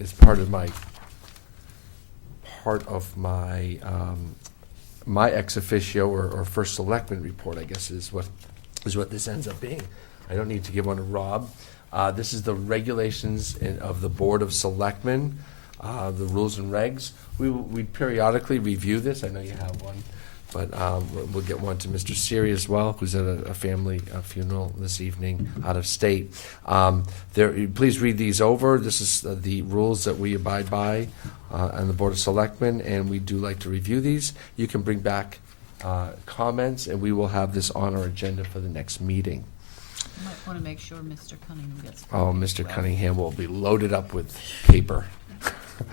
as part of my my ex officio or first selectman report, I guess is what this ends up being. I don't need to give one to Rob. This is the regulations of the Board of Selectmen, the rules and regs. We periodically review this. I know you have one, but we'll get one to Mr. Siri as well, who's at a family funeral this evening out of state. Please read these over. This is the rules that we abide by on the Board of Selectmen, and we do like to review these. You can bring back comments, and we will have this on our agenda for the next meeting. You might want to make sure Mr. Cunningham gets. Oh, Mr. Cunningham will be loaded up with paper.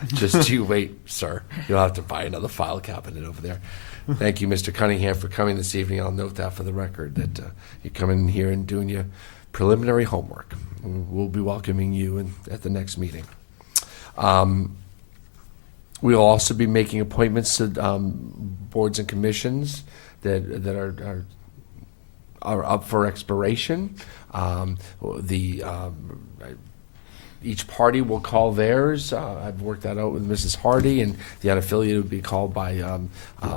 Just you wait, sir. You'll have to buy another file cabinet over there. Thank you, Mr. Cunningham, for coming this evening. I'll note that for the record, that you're coming here and doing your preliminary homework. We'll be welcoming you at the next meeting. We'll also be making appointments to boards and commissions that are up for expiration. Each party will call theirs. I've worked that out with Mrs. Hardy, and the unaffiliated would be called by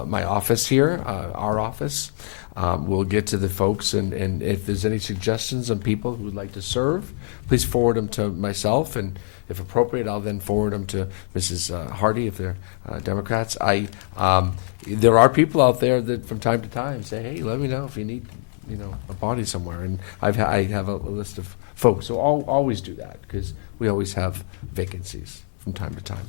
my office here, our office. We'll get to the folks, and if there's any suggestions on people who would like to serve, please forward them to myself, and if appropriate, I'll then forward them to Mrs. Hardy if they're Democrats. There are people out there that from time to time say, hey, let me know if you need a body somewhere, and I have a list of folks, so I'll always do that because we always have vacancies from time to time.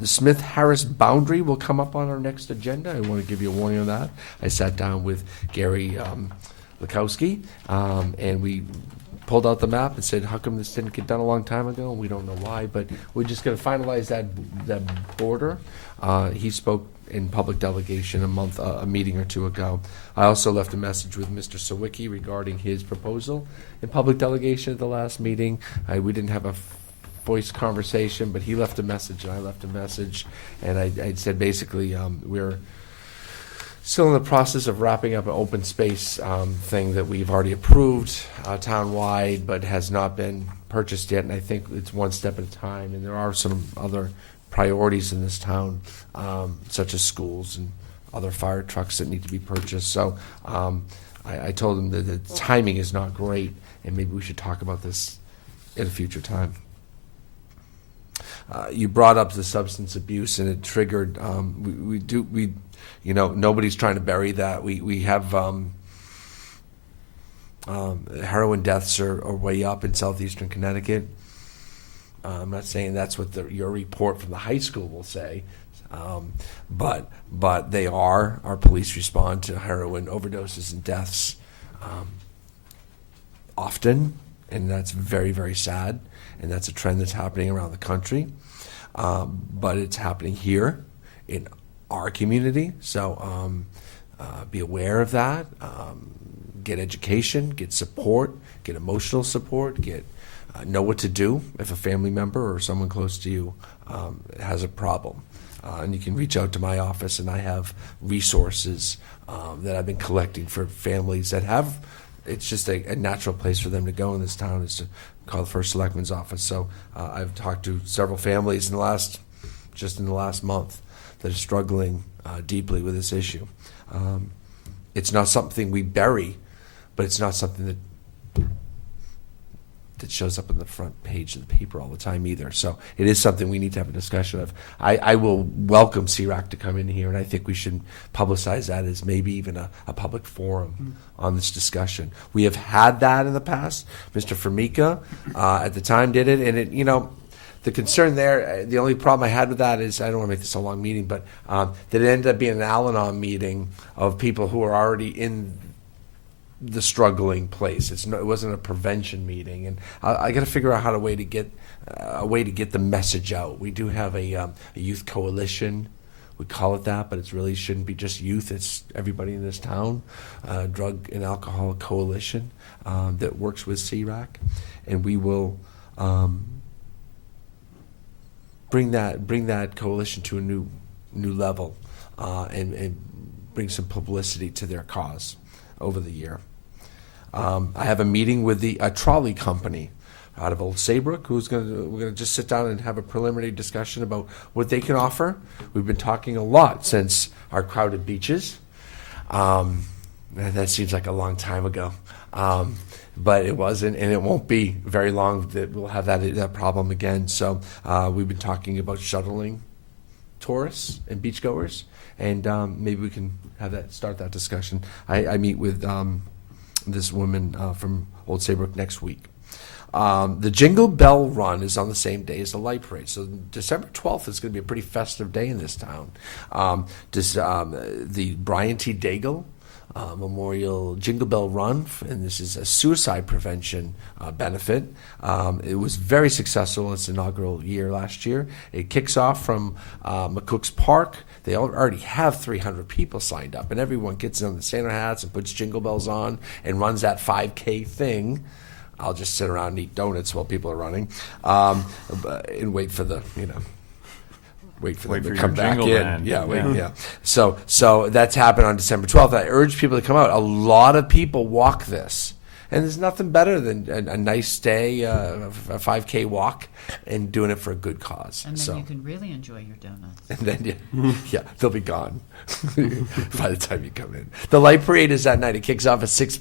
The Smith-Harris boundary will come up on our next agenda. I want to give you a warning on that. I sat down with Gary Lukowski, and we pulled out the map and said, how come this didn't get done a long time ago? We don't know why, but we're just going to finalize that border. He spoke in public delegation a meeting or two ago. I also left a message with Mr. Sawicki regarding his proposal in public delegation at the last meeting. We didn't have a voice conversation, but he left a message and I left a message, and I said basically we're still in the process of wrapping up an open space thing that we've already approved town-wide, but has not been purchased yet, and I think it's one step at a time, and there are some other priorities in this town, such as schools and other fire trucks that need to be purchased. So I told him that the timing is not great, and maybe we should talk about this at a future time. You brought up the substance abuse, and it triggered. Nobody's trying to bury that. We have heroin deaths are way up in southeastern Connecticut. I'm not saying that's what your report from the high school will say, but they are. Our police respond to heroin overdoses and deaths often, and that's very, very sad, and that's a trend that's happening around the country. But it's happening here in our community, so be aware of that. Get education, get support, get emotional support, know what to do if a family member or someone close to you has a problem. And you can reach out to my office, and I have resources that I've been collecting for families that have. It's just a natural place for them to go in this town is to call the First Selectman's office. So I've talked to several families in the last month that are struggling deeply with this issue. It's not something we bury, but it's not something that shows up on the front page of the paper all the time either. So it is something we need to have a discussion of. I will welcome CRAC to come in here, and I think we should publicize that as maybe even a public forum on this discussion. We have had that in the past. Mr. Formica at the time did it, and it, the concern there, the only problem I had with that is, I don't want to make this a long meeting, but that it ended up being an Al-Anon meeting of people who are already in the struggling place. It wasn't a prevention meeting, and I got to figure out a way to get the message out. We do have a youth coalition, we call it that, but it really shouldn't be just youth. It's everybody in this town. Drug and Alcohol Coalition that works with CRAC, and we will bring that coalition to a new level and bring some publicity to their cause over the year. I have a meeting with a trolley company out of Old Saybrook, we're gonna just sit down and have a preliminary discussion about what they can offer. We've been talking a lot since our crowded beaches. That seems like a long time ago. But it wasn't, and it won't be very long that we'll have that problem again. So we've been talking about shuttling tourists and beachgoers, and maybe we can start that discussion. I meet with this woman from Old Saybrook next week. The Jingle Bell Run is on the same day as the Light Parade. So December 12th is going to be a pretty festive day in this town. The Brian T. Daigle Memorial Jingle Bell Run, and this is a suicide prevention benefit. It was very successful its inaugural year last year. It kicks off from McCook's Park. They already have 300 people signed up, and everyone gets on the Santa hats and puts jingle bells on and runs that 5K thing. I'll just sit around and eat donuts while people are running, and wait for them to come back in. Yeah. So that's happened on December 12th. I urge people to come out. A lot of people walk this. And there's nothing better than a nice day, a 5K walk, and doing it for a good cause. And then you can really enjoy your donuts. And then, they'll be gone by the time you come in. The Light Parade is that night. It kicks off at 6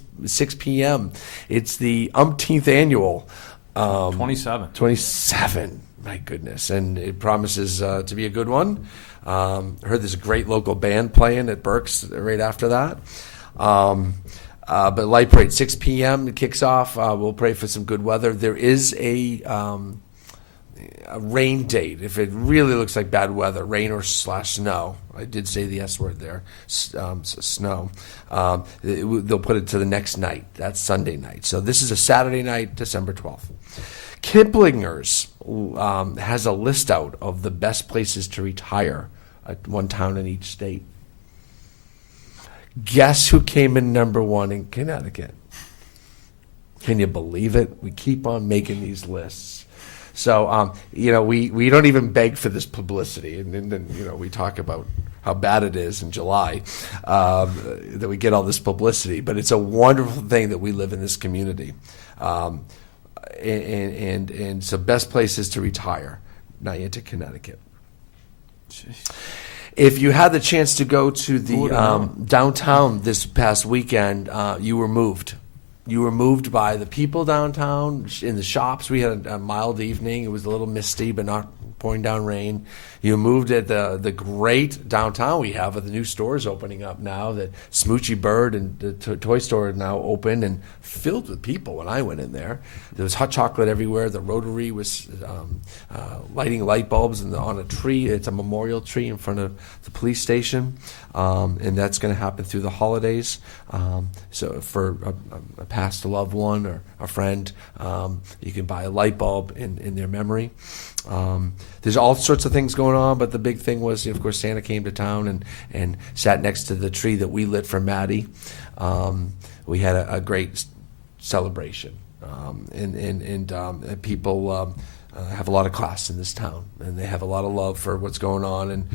p.m. It's the umpteenth annual. 27. My goodness. And it promises to be a good one. I heard there's a great local band playing at Burke's right after that. But Light Parade, 6 p.m. it kicks off. We'll pray for some good weather. There is a rain date. If it really looks like bad weather, rain or /snow. I did say the S word there, snow. They'll put it to the next night. That's Sunday night. So this is a Saturday night, December 12th. Kiplinger's has a list out of the best places to retire at one town in each state. Guess who came in number one in Connecticut? Can you believe it? We keep on making these lists. So, we don't even beg for this publicity. And then, we talk about how bad it is in July that we get all this publicity. But it's a wonderful thing that we live in this community. And so best places to retire, Niantic, Connecticut. Jeez. If you had the chance to go to the downtown this past weekend, you were moved. You were moved by the people downtown, in the shops. We had a mild evening. It was a little misty, but not pouring down rain. You moved at the great downtown we have with the new stores opening up now. The Smoochie Bird and the toy store are now open and filled with people when I went in there. There was hot chocolate everywhere. The Rotary was lighting light bulbs on a tree. It's a memorial tree in front of the police station, and that's going to happen through the holidays. So for a passed loved one or a friend, you can buy a light bulb in their memory. There's all sorts of things going on, but the big thing was, of course, Santa came to town and sat next to the tree that we lit for Maddie. We had a great celebration, and people have a lot of class in this town, and they have a lot of love for what's going on, and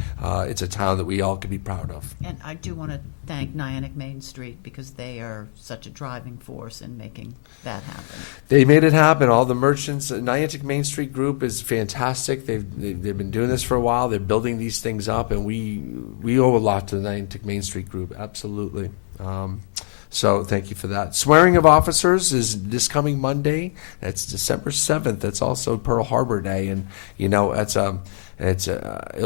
it's a town that we all can be proud of. And I do want to thank Niantic Main Street, because they are such a driving force in making that happen. They made it happen. All the merchants, Niantic Main Street Group is fantastic. They've been doing this for a while. They're building these things up, and we owe a lot to the Niantic Main Street Group. Absolutely. So thank you for that. Swearing of officers is this coming Monday. That's December 7th. That's also Pearl Harbor Day, and it'll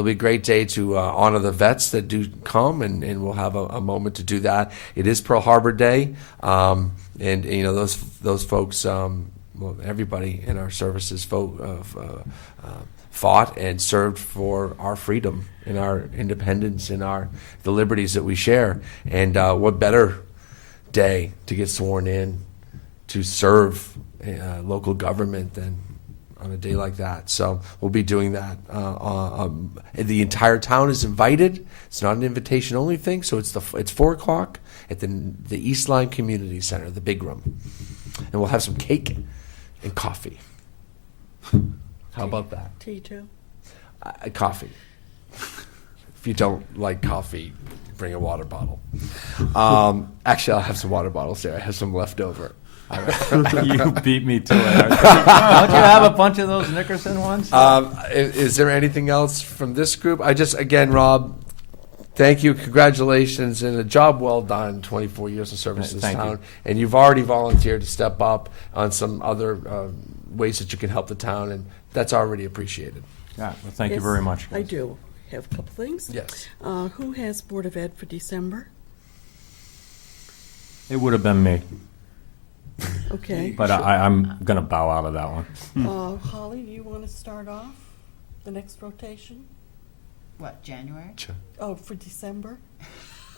be a great day to honor the vets that do come, and we'll have a moment to do that. It is Pearl Harbor Day, and those folks, everybody in our services fought and served for our freedom and our independence and the liberties that we share. And what better day to get sworn in to serve local government than on a day like that. So we'll be doing that. The entire town is invited. It's not an invitation only thing. So it's 4:00 at the East Lyme Community Center, the big room, and we'll have some cake and coffee. How about that? Tea too. Coffee. If you don't like coffee, bring a water bottle. Actually, I'll have some water bottles there. I have some left over. You beat me to it. Don't you have a bunch of those Nickerson ones? Is there anything else from this group? Again, Rob, thank you, congratulations, and a job well done, 24 years of service to this Thank you. town. And you've already volunteered to step up on some other ways that you can help the town, and that's already appreciated. Yeah, well, thank you Yes, very much. I guys. do have a couple things. Yes. Who has Board of Ed for December? It would have been me, Okay. but I'm going to bow out of that one. Holly, do you want to start off the next rotation? What, January? Oh, for December?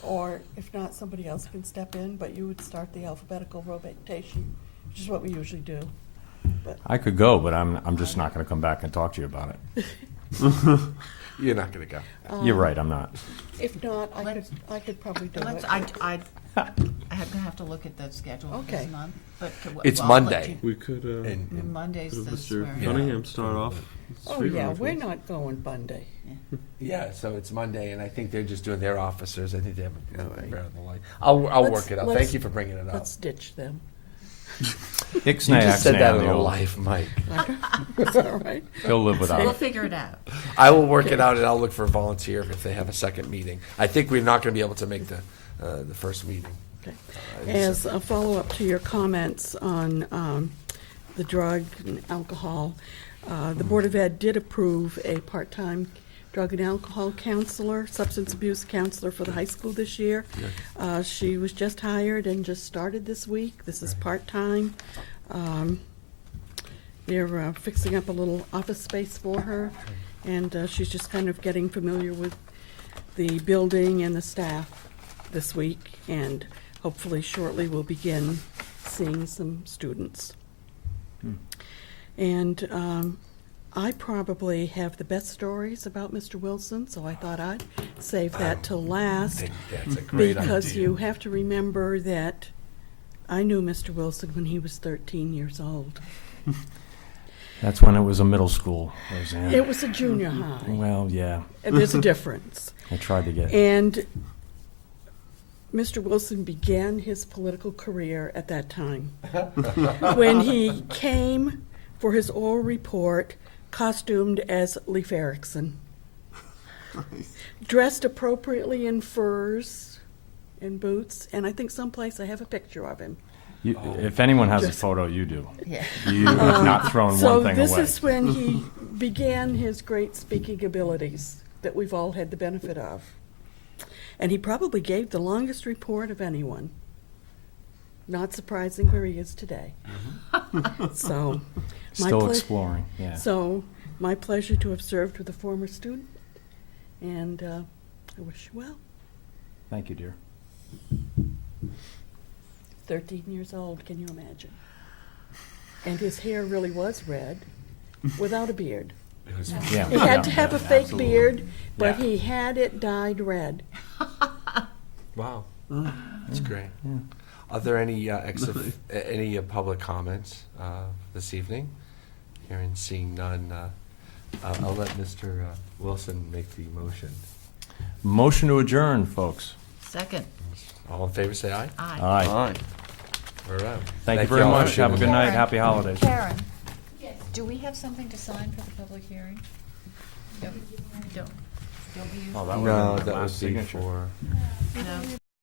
Or if not, somebody else can step in, but you would start the alphabetical rotation, which is what we usually do. But I could go, but I'm just not going to come back and talk to you about it. You're not going to go. You're right, I'm not. if not, Let's- I could probably do Let's, it. I'm gonna have to look at the schedule Okay. this month, but. It's well, I'll let Monday. We could Monday's the Mr. swearing. Cunningham start off. Oh, yeah, we're not going Monday. Yeah, so it's Monday, and I think they're just doing their officers. I think they have a All right. bear on the line. I'll Let's- work it out. let's- Thank you for bringing it up. Let's ditch them. Ixnay, You just said axnay that on in the real old- life, Mike. Is that all right? He'll live without We'll it. figure it out. I will work it out, and I'll look for a volunteer if they have a second meeting. I think we're not going to be able to make the first meeting. Okay. As a follow-up to your comments on the drug and alcohol, the Board of Ed did approve a part-time drug and alcohol counselor, substance abuse counselor for the high school this year. She was just hired and just started this week. This is part-time. They're fixing up a little office space for her, and she's just kind of getting familiar with the building and the staff this week, and hopefully shortly we'll begin seeing some students. And I probably have the best stories about Mr. Wilson, so I thought I'd save that till last. That's a great Because idea. you have to remember that I knew Mr. Wilson when he was 13 years old. That's when it was a middle school, Roseanne. It was a junior high, Well, yeah, and there's a difference. I tried to get. And Mr. Wilson began his political career at that time. When he came for his oral report, costumed as Leif Erikson. Dressed appropriately in furs and boots, and I think someplace I have a picture of him. If anyone has a Just- photo, you do. Yeah. You have not thrown So one thing this away. is when he began his great speaking abilities that we've all had the benefit of. And he probably gave the longest report of anyone. Not surprising where he is today. So, Still ple- exploring, yeah. So, my pleasure to have served with a former student, and I wish you well. Thank you, dear. 13 years old, can you imagine? And his hair really was red, without a beard. It was- Yeah. He had to have a yeah, fake absolutely. beard, but Yeah. he had it dyed red. Wow, that's great. Are there any any public comments this evening? Hearing, seeing none, I'll let Mr. Wilson make the motion. Motion to adjourn, folks. Second, All in favor, say aye. aye. Aye. We're out. Thank you very all much. for Have a tuning good in. night. Karen. Happy holidays. Karen, do we have something to sign for the public hearing? No, don't. Don't we use? Oh, that No, would've been that my was signature. before. No.